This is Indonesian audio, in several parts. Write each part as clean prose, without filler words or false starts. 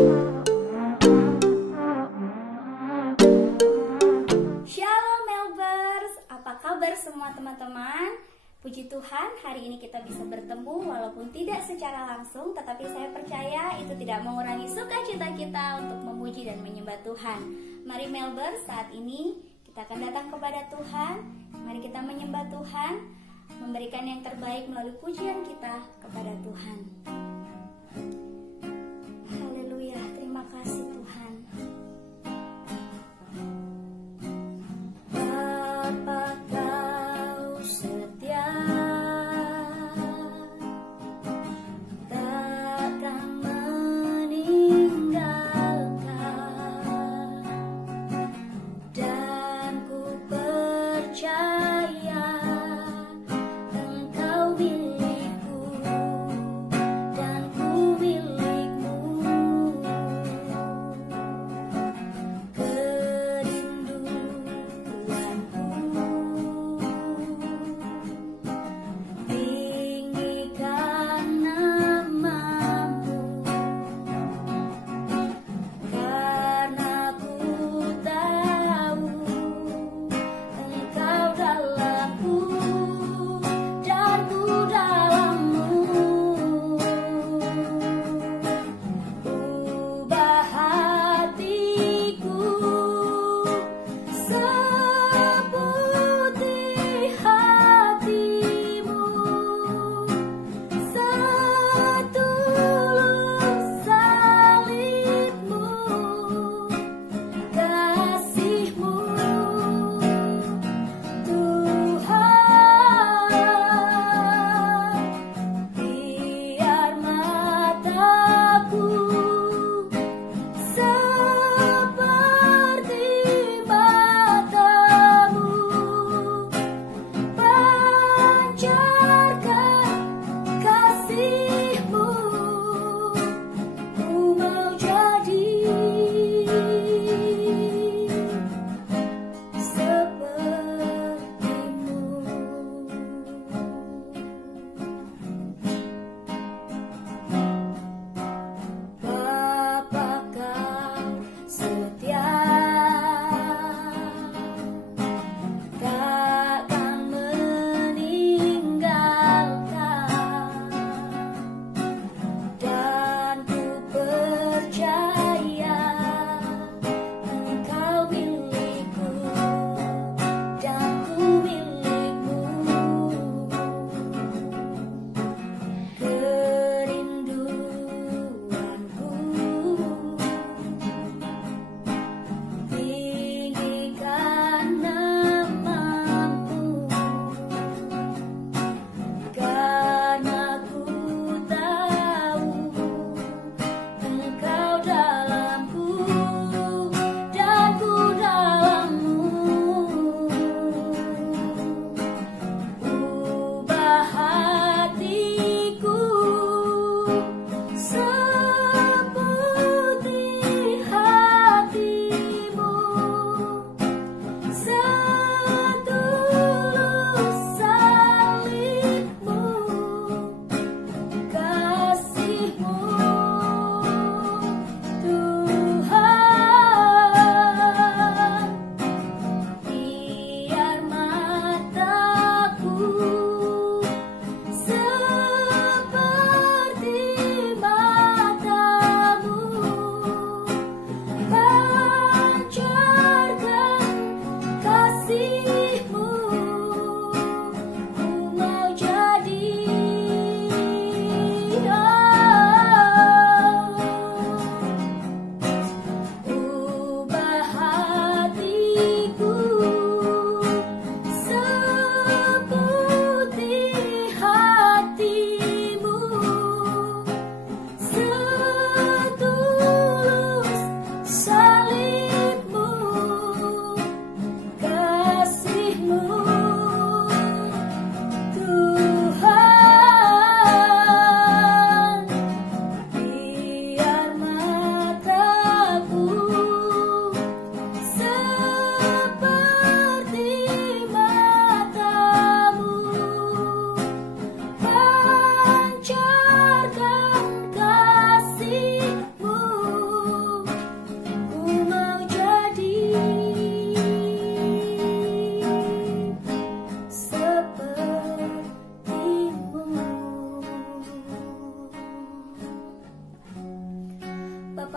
Shalom Melbers, apa kabar semua teman-teman? Puji Tuhan, hari ini kita bisa bertemu walaupun tidak secara langsung, tetapi saya percaya itu tidak mengurangi sukacita kita untuk memuji dan menyembah Tuhan. Mari Melbers, saat ini kita akan datang kepada Tuhan. Mari kita menyembah Tuhan, memberikan yang terbaik melalui pujian kita kepada Tuhan. Haleluya, terima kasih Tuhan. Bapa, Kau setia, takkan meninggalkan, dan ku percaya Engkau milikku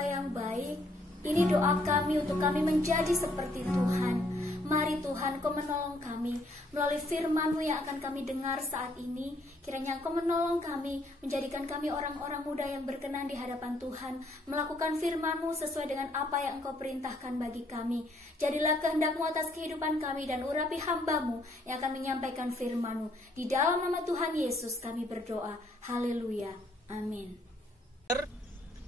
Bapa yang baik, ini doa kami untuk kami menjadi seperti Tuhan. Mari Tuhan, Kau menolong kami melalui firman-Mu yang akan kami dengar saat ini. Kiranya Kau menolong kami, menjadikan kami orang-orang muda yang berkenan di hadapan Tuhan, melakukan firman-Mu sesuai dengan apa yang Engkau perintahkan bagi kami. Jadilah kehendak-Mu atas kehidupan kami dan urapi hamba-Mu yang akan menyampaikan firman-Mu. Di dalam nama Tuhan Yesus kami berdoa. Haleluya. Amin.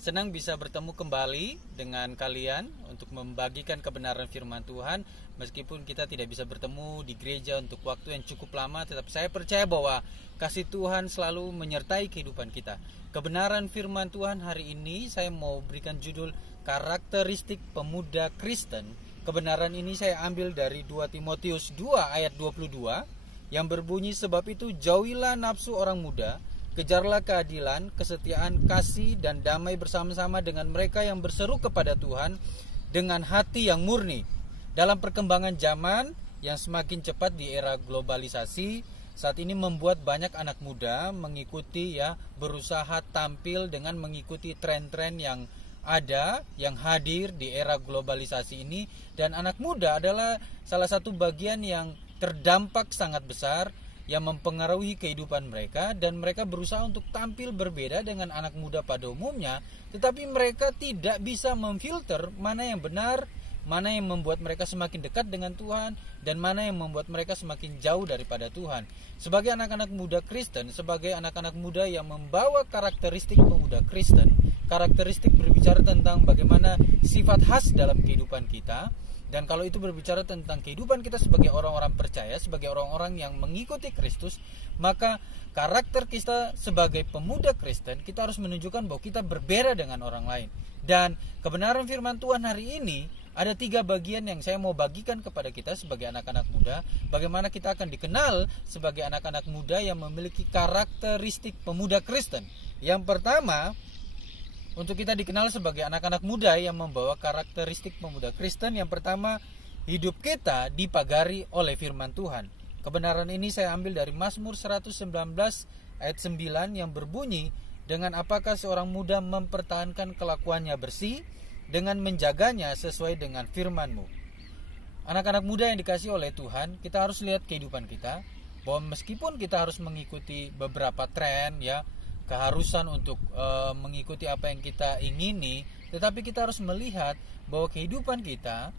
Senang bisa bertemu kembali dengan kalian untuk membagikan kebenaran firman Tuhan. Meskipun kita tidak bisa bertemu di gereja untuk waktu yang cukup lama, tetapi saya percaya bahwa kasih Tuhan selalu menyertai kehidupan kita. Kebenaran firman Tuhan hari ini saya mau berikan judul karakteristik pemuda Kristen. Kebenaran ini saya ambil dari 2 Timotius 2 ayat 22 yang berbunyi, sebab itu jauhilah nafsu orang muda, kejarlah keadilan, kesetiaan, kasih, dan damai bersama-sama dengan mereka yang berseru kepada Tuhan dengan hati yang murni. Dalam perkembangan zaman yang semakin cepat di era globalisasi, saat ini membuat banyak anak muda mengikuti berusaha tampil dengan mengikuti tren-tren yang ada, yang hadir di era globalisasi ini. Dan anak muda adalah salah satu bagian yang terdampak sangat besar yang mempengaruhi kehidupan mereka, dan mereka berusaha untuk tampil berbeda dengan anak muda pada umumnya, tetapi mereka tidak bisa memfilter mana yang benar, mana yang membuat mereka semakin dekat dengan Tuhan, dan mana yang membuat mereka semakin jauh daripada Tuhan. Sebagai anak-anak muda Kristen, sebagai anak-anak muda yang membawa karakteristik pemuda Kristen, karakteristik berbicara tentang bagaimana sifat khas dalam kehidupan kita. Dan kalau itu berbicara tentang kehidupan kita sebagai orang-orang percaya, sebagai orang-orang yang mengikuti Kristus, maka karakter kita sebagai pemuda Kristen, kita harus menunjukkan bahwa kita berbeda dengan orang lain. Dan kebenaran firman Tuhan hari ini, ada 3 bagian yang saya mau bagikan kepada kita sebagai anak-anak muda. Bagaimana kita akan dikenal sebagai anak-anak muda yang memiliki karakteristik pemuda Kristen. Yang pertama, untuk kita dikenal sebagai anak-anak muda yang membawa karakteristik pemuda Kristen, yang pertama, hidup kita dipagari oleh firman Tuhan. Kebenaran ini saya ambil dari Mazmur 119 ayat 9 yang berbunyi, dengan apakah seorang muda mempertahankan kelakuannya bersih, dengan menjaganya sesuai dengan firman-Mu. Anak-anak muda yang dikasihi oleh Tuhan, kita harus lihat kehidupan kita, bahwa meskipun kita harus mengikuti beberapa tren, keharusan untuk mengikuti apa yang kita ingini, tetapi kita harus melihat bahwa kehidupan kita,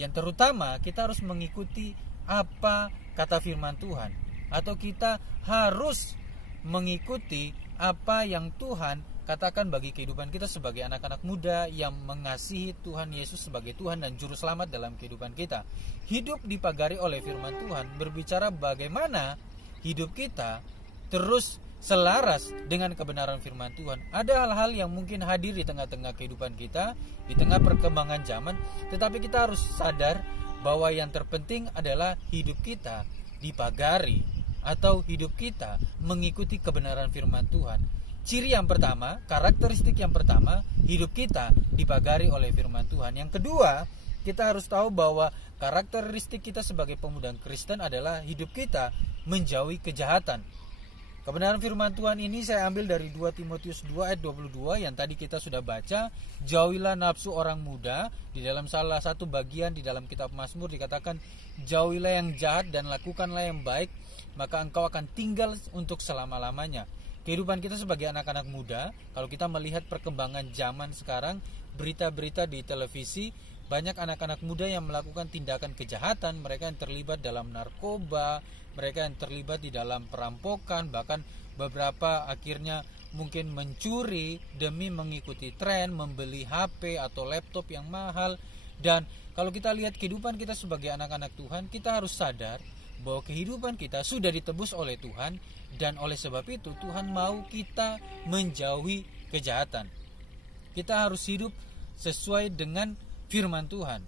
yang terutama kita harus mengikuti apa kata firman Tuhan, atau kita harus mengikuti apa yang Tuhan katakan bagi kehidupan kita sebagai anak-anak muda yang mengasihi Tuhan Yesus sebagai Tuhan dan Juru Selamat dalam kehidupan kita. Hidup dipagari oleh firman Tuhan berbicara bagaimana hidup kita terus selaras dengan kebenaran firman Tuhan. Ada hal-hal yang mungkin hadir di tengah-tengah kehidupan kita, di tengah perkembangan zaman, tetapi kita harus sadar bahwa yang terpenting adalah hidup kita dipagari, atau hidup kita mengikuti kebenaran firman Tuhan. Ciri yang pertama, karakteristik yang pertama, hidup kita dipagari oleh firman Tuhan. Yang kedua, kita harus tahu bahwa karakteristik kita sebagai pemuda Kristen adalah hidup kita menjauhi kejahatan. Kebenaran firman Tuhan ini saya ambil dari 2 Timotius 2 ayat 22 yang tadi kita sudah baca. Jauhilah nafsu orang muda. Di dalam salah satu bagian di dalam kitab Mazmur dikatakan, jauhilah yang jahat dan lakukanlah yang baik, maka engkau akan tinggal untuk selama-lamanya. Kehidupan kita sebagai anak-anak muda, kalau kita melihat perkembangan zaman sekarang, berita-berita di televisi, banyak anak-anak muda yang melakukan tindakan kejahatan. Mereka yang terlibat dalam narkoba, mereka yang terlibat di dalam perampokan, bahkan beberapa akhirnya mungkin mencuri demi mengikuti tren, membeli HP atau laptop yang mahal. Dan kalau kita lihat kehidupan kita sebagai anak-anak Tuhan, kita harus sadar bahwa kehidupan kita sudah ditebus oleh Tuhan, dan oleh sebab itu Tuhan mau kita menjauhi kejahatan. Kita harus hidup sesuai dengan firman Tuhan.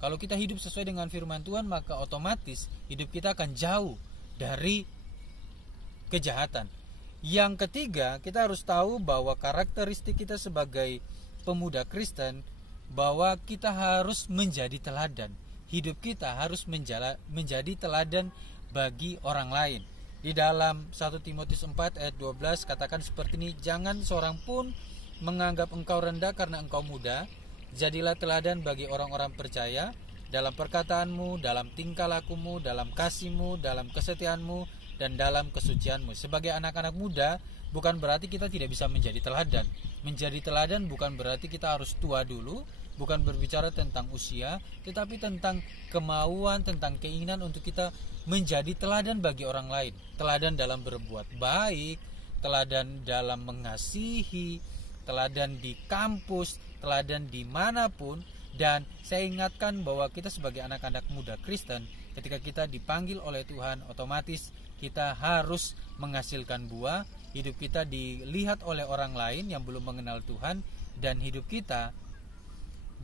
Kalau kita hidup sesuai dengan firman Tuhan, maka otomatis hidup kita akan jauh dari kejahatan. Yang ketiga, kita harus tahu bahwa karakteristik kita sebagai pemuda Kristen, bahwa kita harus menjadi teladan. Hidup kita harus menjadi teladan bagi orang lain. Di dalam 1 Timotius 4 ayat 12 katakan seperti ini, jangan seorang pun menganggap engkau rendah karena engkau muda. Jadilah teladan bagi orang-orang percaya dalam perkataanmu, dalam tingkah lakumu, dalam kasihmu, dalam kesetiaanmu, dan dalam kesucianmu. Sebagai anak-anak muda, bukan berarti kita tidak bisa menjadi teladan. Menjadi teladan bukan berarti kita harus tua dulu, bukan berbicara tentang usia, tetapi tentang kemauan, tentang keinginan untuk kita menjadi teladan bagi orang lain. Teladan dalam berbuat baik, teladan dalam mengasihi, teladan di kampus, teladan dimanapun. Dan saya ingatkan bahwa kita sebagai anak-anak muda Kristen, ketika kita dipanggil oleh Tuhan, otomatis kita harus menghasilkan buah. Hidup kita dilihat oleh orang lain yang belum mengenal Tuhan, dan hidup kita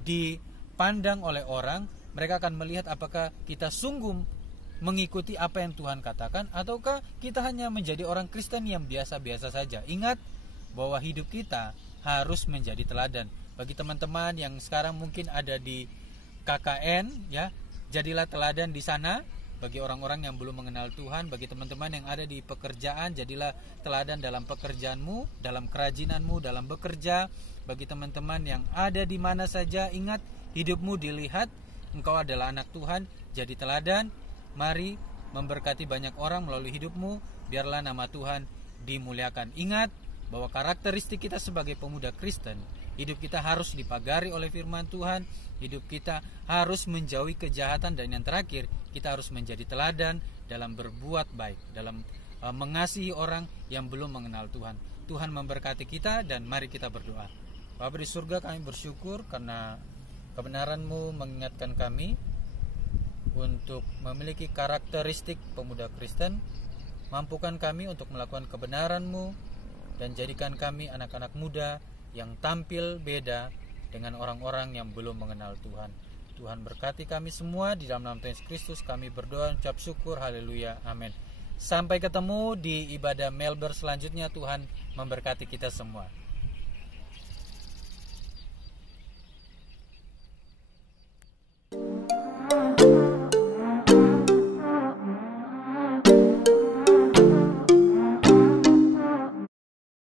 dipandang oleh orang. Mereka akan melihat apakah kita sungguh mengikuti apa yang Tuhan katakan, ataukah kita hanya menjadi orang Kristen yang biasa-biasa saja. Ingat bahwa hidup kita harus menjadi teladan. Bagi teman-teman yang sekarang mungkin ada di KKN, ya, jadilah teladan di sana bagi orang-orang yang belum mengenal Tuhan. Bagi teman-teman yang ada di pekerjaan, jadilah teladan dalam pekerjaanmu, dalam kerajinanmu, dalam bekerja. Bagi teman-teman yang ada di mana saja, ingat hidupmu dilihat, engkau adalah anak Tuhan, jadi teladan. Mari memberkati banyak orang melalui hidupmu, biarlah nama Tuhan dimuliakan. Ingat bahwa karakteristik kita sebagai pemuda Kristen, hidup kita harus dipagari oleh firman Tuhan, hidup kita harus menjauhi kejahatan, dan yang terakhir, kita harus menjadi teladan dalam berbuat baik, dalam mengasihi orang yang belum mengenal Tuhan. Tuhan memberkati kita, dan mari kita berdoa. Bapa di surga, kami bersyukur karena kebenaran-Mu mengingatkan kami untuk memiliki karakteristik pemuda Kristen. Mampukan kami untuk melakukan kebenaran-Mu, dan jadikan kami anak-anak muda yang tampil beda dengan orang-orang yang belum mengenal Tuhan. Tuhan berkati kami semua, di dalam nama Tuhan Yesus Kristus kami berdoa, ucap syukur, haleluya, amin. Sampai ketemu di ibadah Melbourne selanjutnya. Tuhan memberkati kita semua.